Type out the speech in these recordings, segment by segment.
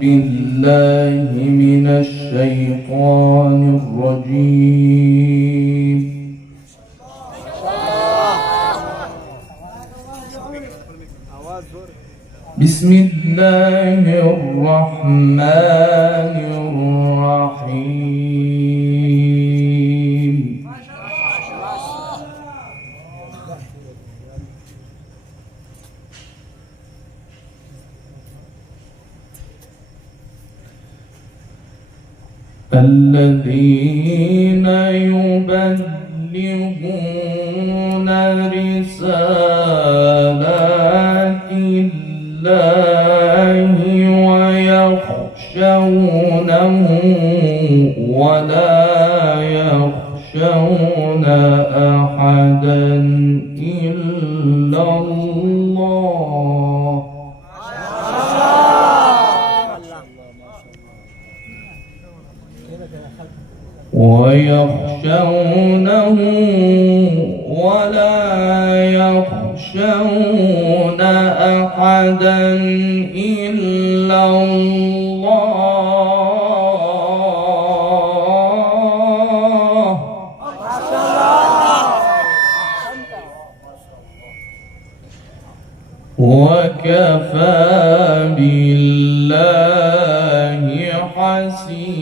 بالله من الشيطان الرجيم. بسم الله الرحمن الرحيم. الذين يبلغون رسالات الله ويخشونه ولا يخشون أحدا إلا الله. ويخشونه ولا يخشون أحدا إلا الله. وكفى بالله حسيبا.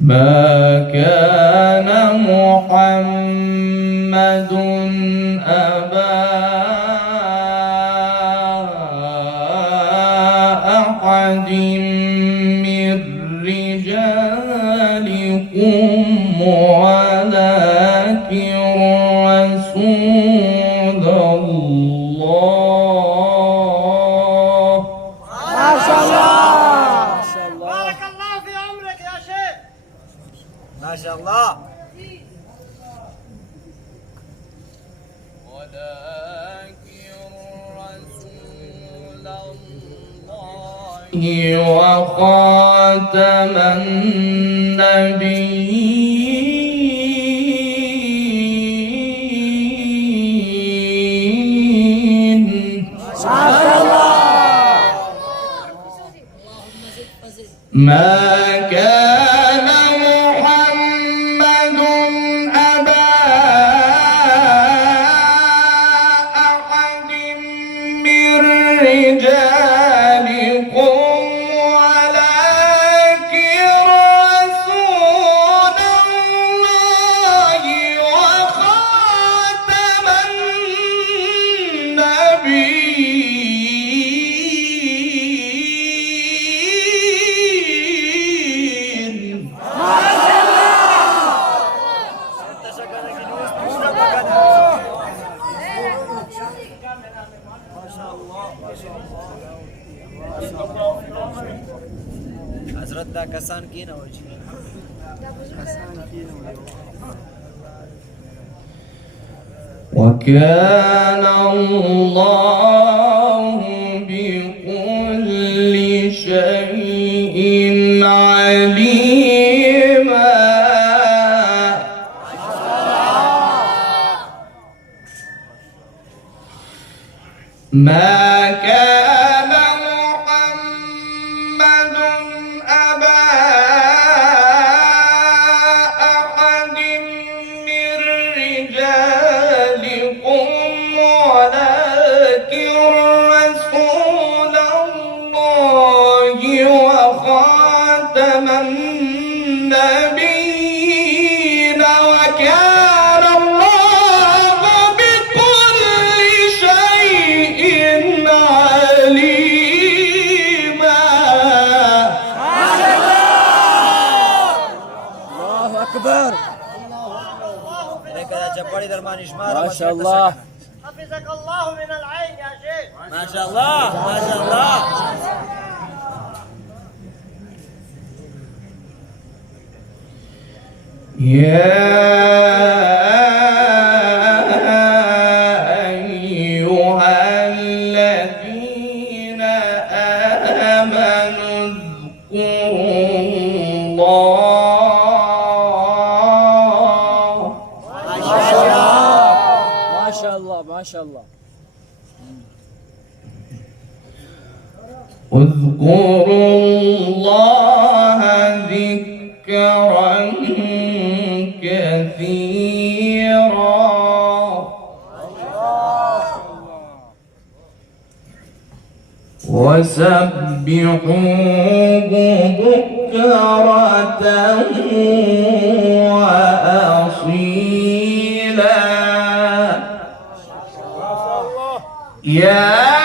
ما كان محمد أبا أحد من رجالكم ولكن رسول الله. ما شاء الله. بارك الله في عمرك يا شيخ. ما شاء الله. ولكن رسول الله وخاتم النبيين. ما شاء الله. ما كان محمد أبا أحد من رجالكم ولكن رسول الله وخاتم النبيين. حضرت دا کسان کی نه وجه وكان الله بكل شيء عليما. ما كان محمد أبا أحد من رجالكم ولكن رسول الله وخاتم النبيين وكان الله بكل شيء عليما. الله اكبر. ما شاء الله. حفظك الله من العين يا شيخ. ما شاء الله. ما شاء الله. يا أيها الذين آمنوا اذكروا الله. ما شاء الله. شاء الله ما شاء الله. اذكروا الله ذكرا كثيرا وسبحوه بكرة وأصيلا. يا